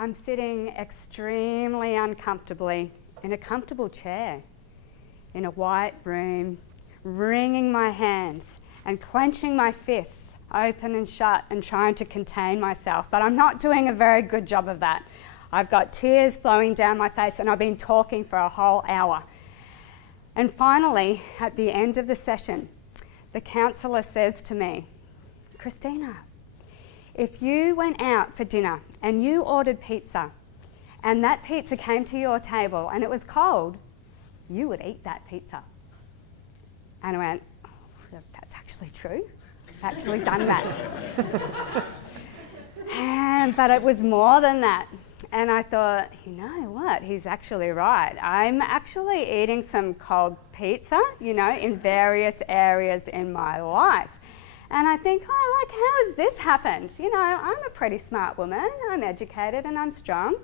I'm sitting extremely uncomfortably in a comfortable chair in a white room, wringing my hands and clenching my fists open and shut and trying to contain myself. But I'm not doing a very good job of that. I've got tears flowing down my face and I've been talking for a whole hour. And finally, at the end of the session, the counsellor says to me, Kristina, if you went out for dinner and you ordered pizza and that pizza came to your table and it was cold, you would eat that pizza. And I went, oh, that's actually true. I've actually done that. But it was more than that. And I thought, you know what, he's actually right. I'm actually eating some cold pizza, in various areas in my life. And I think, how has this happened? I'm a pretty smart woman, I'm educated and I'm strong.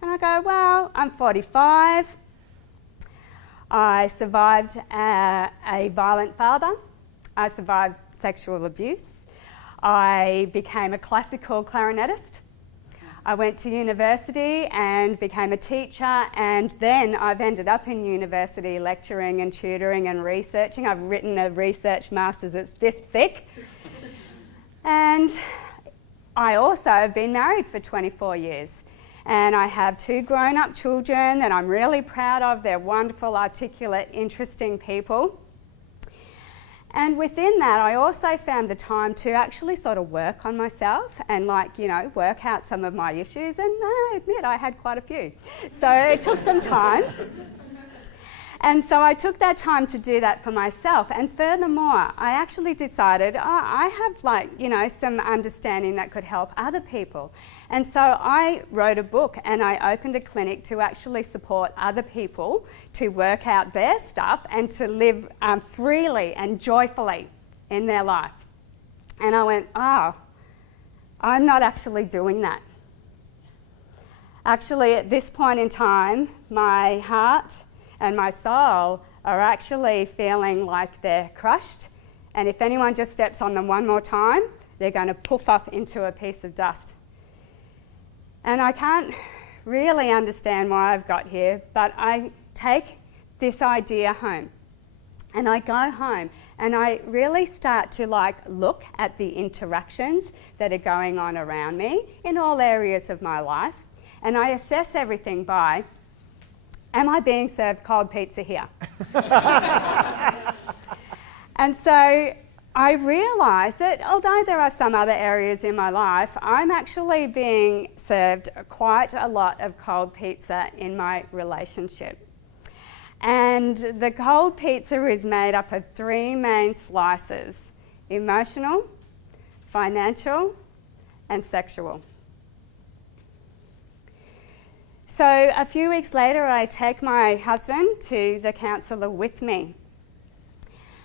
And I go, well, I'm 45. I survived a violent father. I survived sexual abuse. I became a classical clarinetist. I went to university and became a teacher, and then I've ended up in university lecturing and tutoring and researching. I've written a research master's that's this thick. And I also have been married for 24 years. And I have 2 grown-up children that I'm really proud of. They're wonderful, articulate, interesting people. And within that, I also found the time to actually sort of work on myself and work out some of my issues. And I admit I had quite a few. So it took some time. And so I took that time to do that for myself. And furthermore, I actually decided, I have some understanding that could help other people. And so I wrote a book and I opened a clinic to actually support other people to work out their stuff and to live freely and joyfully in their life. And I went, I'm not actually doing that. Actually, at this point in time, my heart and my soul are actually feeling like they're crushed. And if anyone just steps on them one more time, they're going to poof up into a piece of dust. And I can't really understand why I've got here, but I take this idea home. And I go home and I really start to look at the interactions that are going on around me in all areas of my life. And I assess everything by, am I being served cold pizza here? And so I realise that although there are some other areas in my life, I'm actually being served quite a lot of cold pizza in my relationship. And the cold pizza is made up of 3 main slices: emotional, financial, and sexual. So a few weeks later, I take my husband to the counsellor with me.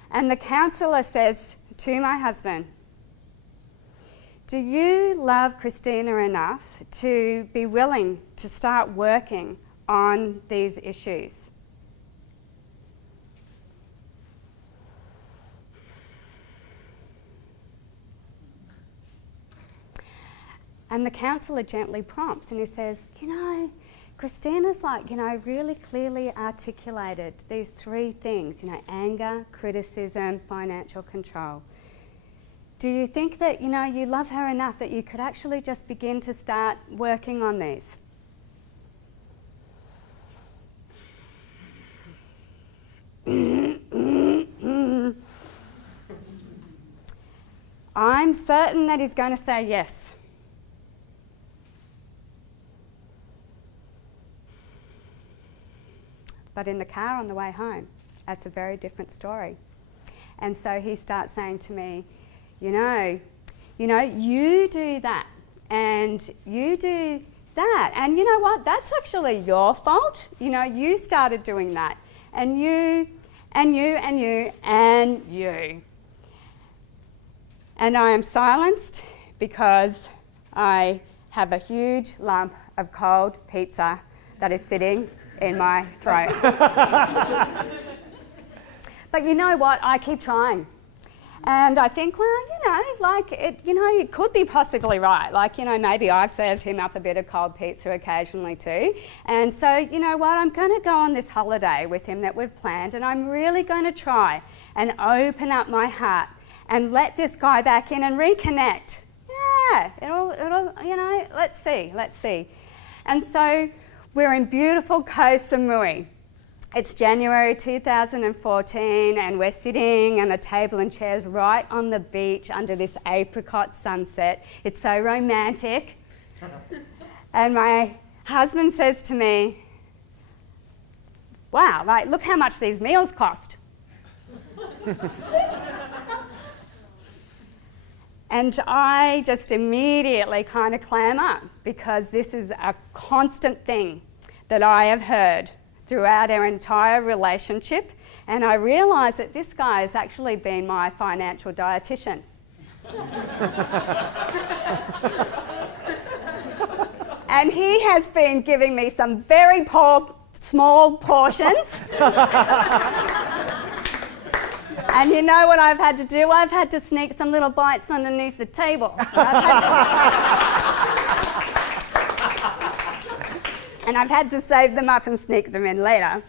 And the counsellor says to my husband, do you love Kristina enough to be willing to start working on these issues? And the counsellor gently prompts and he says, Kristina's really clearly articulated these 3 things, anger, criticism, financial control. Do you think that, you love her enough that you could actually just begin to start working on these? I'm certain that he's going to say yes. But in the car on the way home, that's a very different story. And so he starts saying to me, you do that, and you do that, and you know what, that's actually your fault. You started doing that, and you, and you, and you, and you. And I am silenced because I have a huge lump of cold pizza that is sitting in my throat. But you know what? I keep trying. And I think, well, it could be possibly right. Maybe I've served him up a bit of cold pizza occasionally too. And so, you know what, I'm going to go on this holiday with him that we've planned, and I'm really going to try and open up my heart and let this guy back in and reconnect. Yeah, it'll let's see. And so we're in beautiful Koh Samui. It's January 2014, and we're sitting on a table and chairs right on the beach under this apricot sunset. It's so romantic. And my husband says to me, wow, look how much these meals cost. And I just immediately kind of clam up, because this is a constant thing that I have heard throughout our entire relationship, and I realised that this guy has actually been my financial dietitian. And he has been giving me some very poor, small portions. And you know what I've had to do? I've had to sneak some little bites underneath the table. And I've had to save them up and sneak them in later.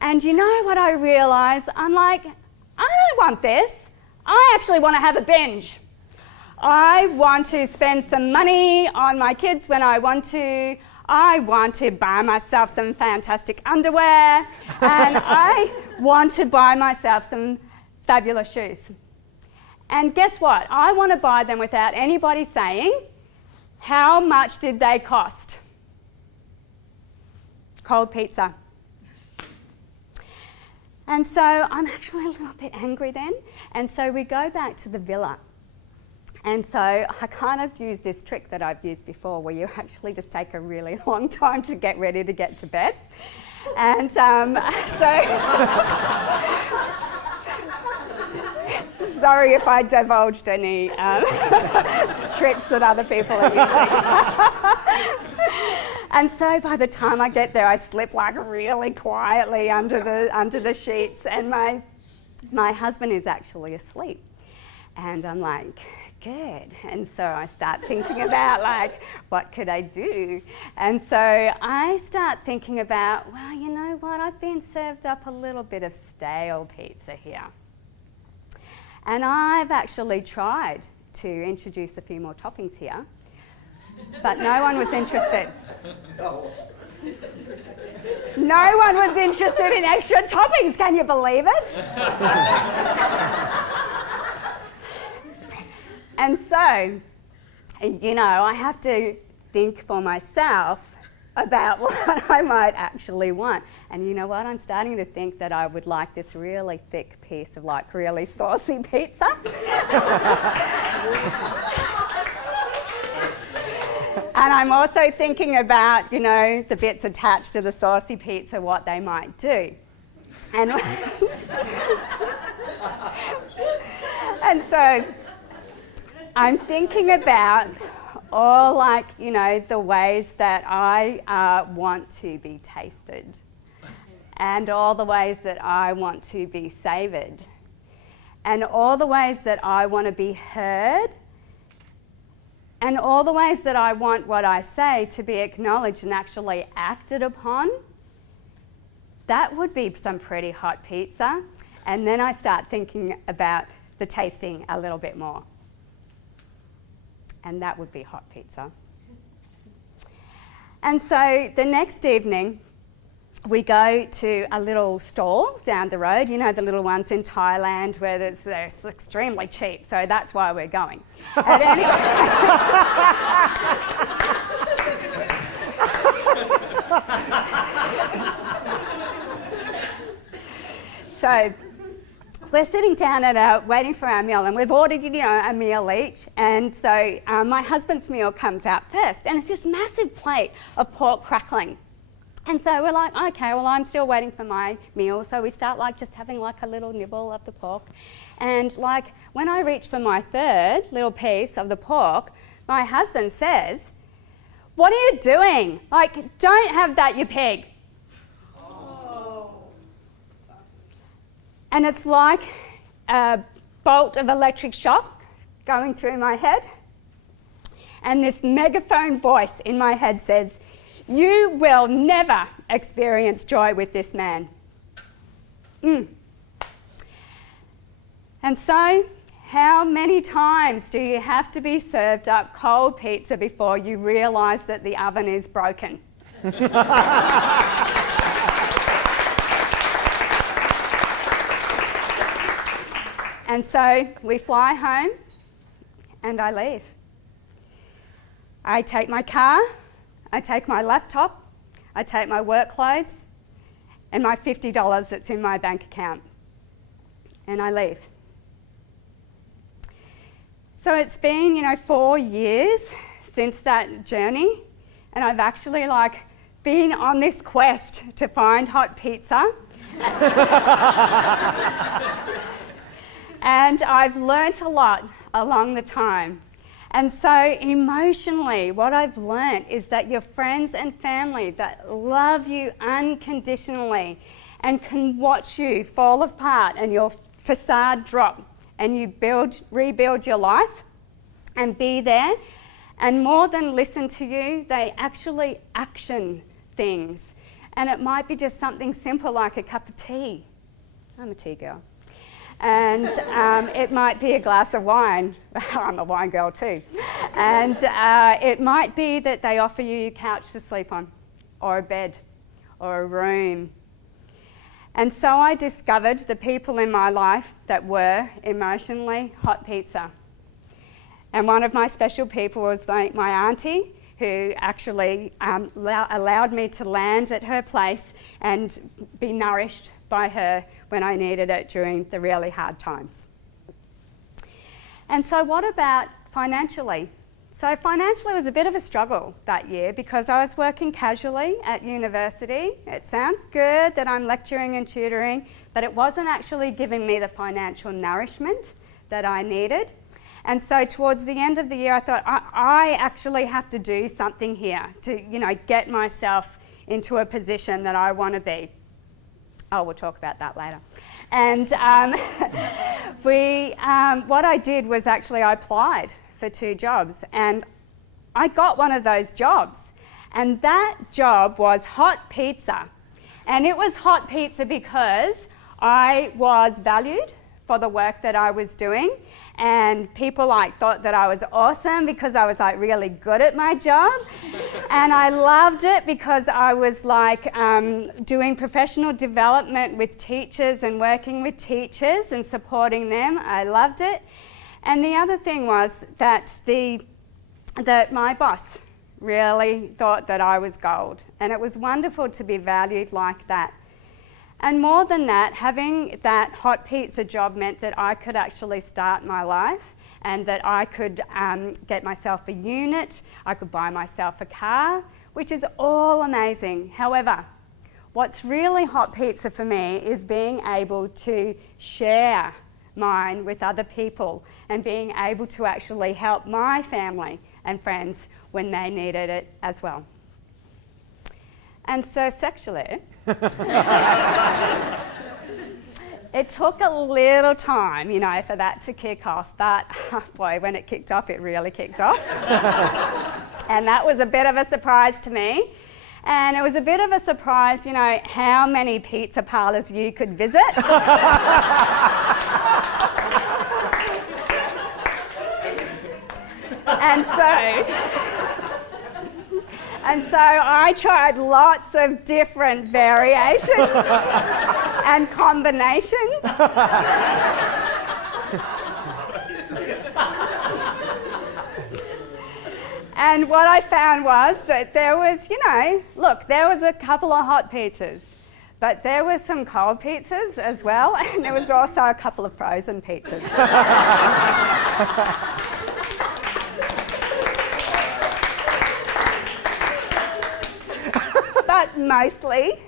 And you know what I realised? I'm like, I don't want this. I actually want to have a binge. I want to spend some money on my kids when I want to. I want to buy myself some fantastic underwear. And I want to buy myself some fabulous shoes. And guess what? I want to buy them without anybody saying, how much did they cost? Cold pizza. And so I'm actually a little bit angry then. And so we go back to the villa. And so I kind of use this trick that I've used before, where you actually just take a really long time to get ready to get to bed. And sorry if I divulged any tricks that other people are using. And so by the time I get there, I slip really quietly under the sheets, and my husband is actually asleep. And I'm like, good. And so I start thinking about what could I do? And so I start thinking about, well, you know what? I've been served up a little bit of stale pizza here. And I've actually tried to introduce a few more toppings here, but no one was interested. No one was interested in extra toppings, can you believe it? And so, I have to think for myself about what I might actually want. And you know what? I'm starting to think that I would like this really thick piece of really saucy pizza. And I'm also thinking about, the bits attached to the saucy pizza, what they might do. And, and so I'm thinking about all the ways that I want to be tasted, and all the ways that I want to be savoured, and all the ways that I want to be heard, and all the ways that I want what I say to be acknowledged and actually acted upon. That would be some pretty hot pizza. And then I start thinking about the tasting a little bit more. And that would be hot pizza. And so the next evening, we go to a little stall down the road, the little ones in Thailand where they're extremely cheap, so that's why we're going. And anyway, so we're sitting down waiting for our meal, and we've ordered, a meal each. And so my husband's meal comes out first, and it's this massive plate of pork crackling. And so we're like, okay, well, I'm still waiting for my meal. So we start just having a little nibble of the pork. And when I reach for my third little piece of the pork, my husband says, "What are you doing? Don't have that, you pig." Oh. And it's like a bolt of electric shock going through my head. And this megaphone voice in my head says, "You will never experience joy with this man." And so, how many times do you have to be served up cold pizza before you realise that the oven is broken? And so we fly home and I leave. I take my car, I take my laptop, I take my work clothes and my $50 that's in my bank account, and I leave. So it's been, 4 years since that journey, and I've actually been on this quest to find hot pizza. And I've learnt a lot along the time. And so emotionally, what I've learnt is that your friends and family that love you unconditionally and can watch you fall apart and your facade drop and you rebuild your life and be there, and more than listen to you, they actually action things. And it might be just something simple like a cup of tea. I'm a tea girl. And it might be a glass of wine. I'm a wine girl too. And it might be that they offer you a couch to sleep on, or a bed, or a room. And so I discovered the people in my life that were emotionally hot pizza. And one of my special people was my auntie, who actually allowed me to land at her place and be nourished by her when I needed it during the really hard times. And so what about financially? So financially was a bit of a struggle that year because I was working casually at university. It sounds good that I'm lecturing and tutoring, but it wasn't actually giving me the financial nourishment that I needed. And so towards the end of the year, I thought, I actually have to do something here to, get myself into a position that I want to be. Oh, we'll talk about that later. And what I did was actually I applied for 2 jobs, and I got one of those jobs. And that job was hot pizza. And it was hot pizza because I was valued for the work that I was doing, and people thought that I was awesome because I was really good at my job. And I loved it because I was doing professional development with teachers and working with teachers and supporting them. I loved it. And the other thing was that my boss really thought that I was gold, and it was wonderful to be valued like that. And more than that, having that hot pizza job meant that I could actually start my life and that I could get myself a unit, I could buy myself a car, which is all amazing. However, what's really hot pizza for me is being able to share mine with other people and being able to actually help my family and friends when they needed it as well. And so sexually, it took a little time, for that to kick off, but boy, when it kicked off, it really kicked off. And that was a bit of a surprise to me. And it was a bit of a surprise, how many pizza parlours you could visit. And so I tried lots of different variations and combinations. And what I found was that there was, there was a couple of hot pizzas, but there were some cold pizzas as well, and there was also a couple of frozen pizzas. But mostly,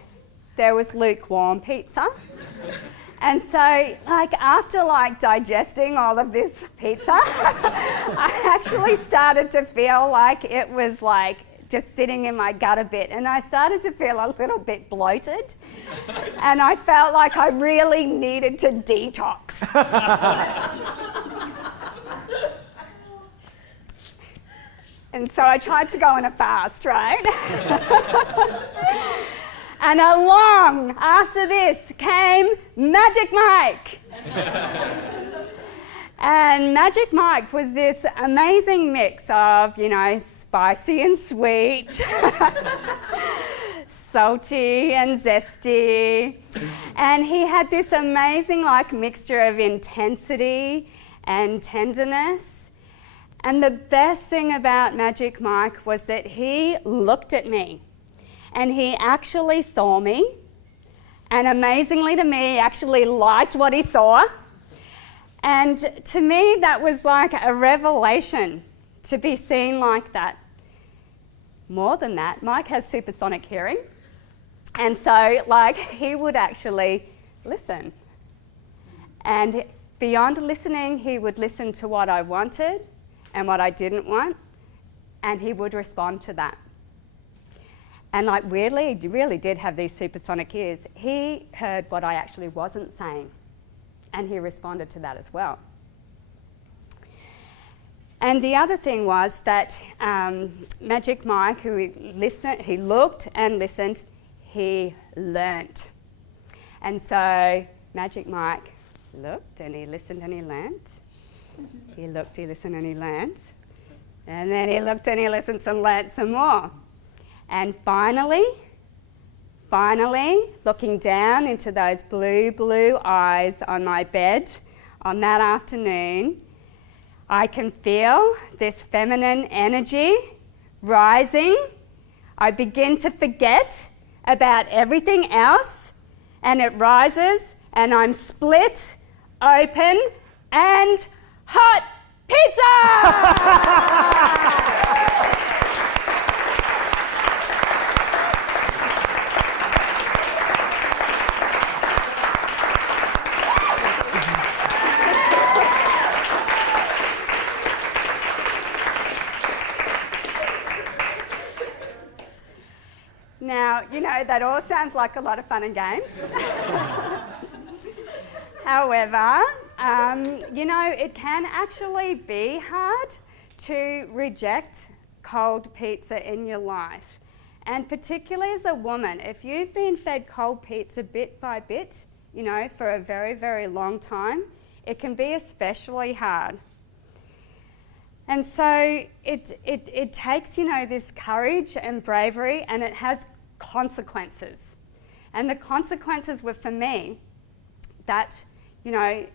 there was lukewarm pizza. And so, after digesting all of this pizza, I actually started to feel like it was just sitting in my gut a bit, and I started to feel a little bit bloated, and I felt like I really needed to detox. And so I tried to go on a fast, right? And along after this came Magic Mike. And Magic Mike was this amazing mix of, you know, spicy and sweet, salty and zesty. And he had this amazing like mixture of intensity and tenderness. And the best thing about Magic Mike was that he looked at me and he actually saw me. And amazingly to me, he actually liked what he saw. And to me, that was like a revelation to be seen like that. More than that, Mike has supersonic hearing. And so, like, he would actually listen. And beyond listening, he would listen to what I wanted and what I didn't want, and he would respond to that. And like, weirdly, he really did have these supersonic ears. He heard what I actually wasn't saying, and he responded to that as well. And the other thing was that Magic Mike, who he looked and listened, he learnt. And so Magic Mike looked and he listened and he learnt. He looked, he listened and he learnt. And then he looked and he listened and learnt some more. And finally, looking down into those blue eyes on my bed on that afternoon, I can feel this feminine energy rising. I begin to forget about everything else, and it rises, and I'm split, open, and hot pizza! Now, you know, that all sounds like a lot of fun and games. However, you know, it can actually be hard to reject cold pizza in your life. And particularly as a woman, if you've been fed cold pizza bit by bit, you know, for a very, very long time, it can be especially hard. And so it takes, you know, this courage and bravery, and it has consequences. And the consequences were for me that, you know,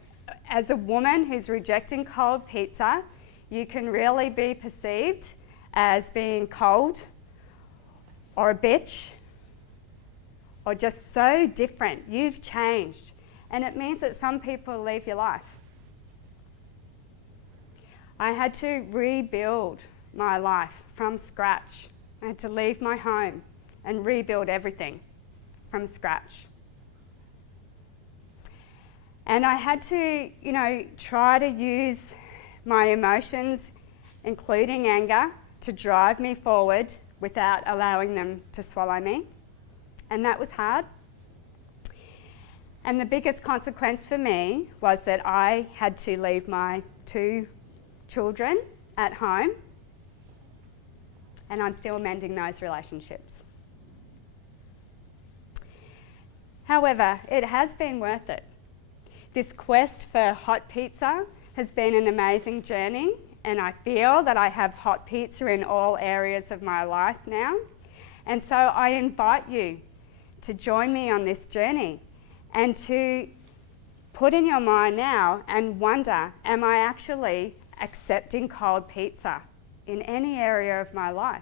as a woman who's rejecting cold pizza, you can really be perceived as being cold or a bitch or just so different. You've changed. And it means that some people leave your life. I had to rebuild my life from scratch. I had to leave my home and rebuild everything from scratch. And I had to, you know, try to use my emotions, including anger, to drive me forward without allowing them to swallow me. And that was hard. And the biggest consequence for me was that I had to leave my 2 children at home, and I'm still mending those relationships. However, it has been worth it. This quest for hot pizza has been an amazing journey, and I feel that I have hot pizza in all areas of my life now. And so I invite you to join me on this journey and to put in your mind now and wonder, am I actually accepting cold pizza in any area of my life?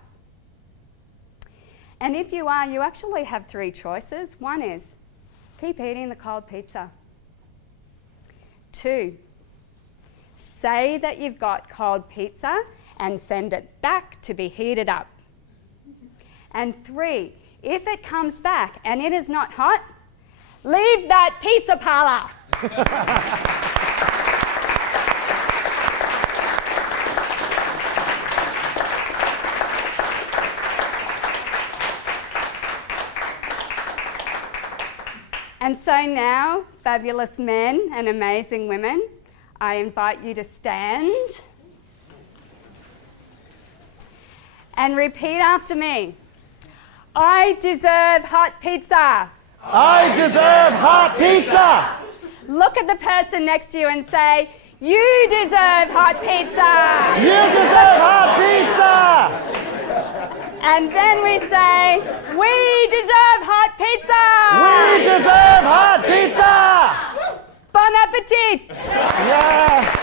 And if you are, you actually have 3 choices. One is, keep eating the cold pizza. 2, say that you've got cold pizza and send it back to be heated up. And 3, if it comes back and it is not hot, leave that pizza parlor. And so now, fabulous men and amazing women, I invite you to stand and repeat after me. I deserve hot pizza. I deserve hot pizza. Look at the person next to you and say, you deserve hot pizza. You deserve hot pizza. And then we say, we deserve hot pizza. We deserve hot pizza. Bon appetit. Yeah.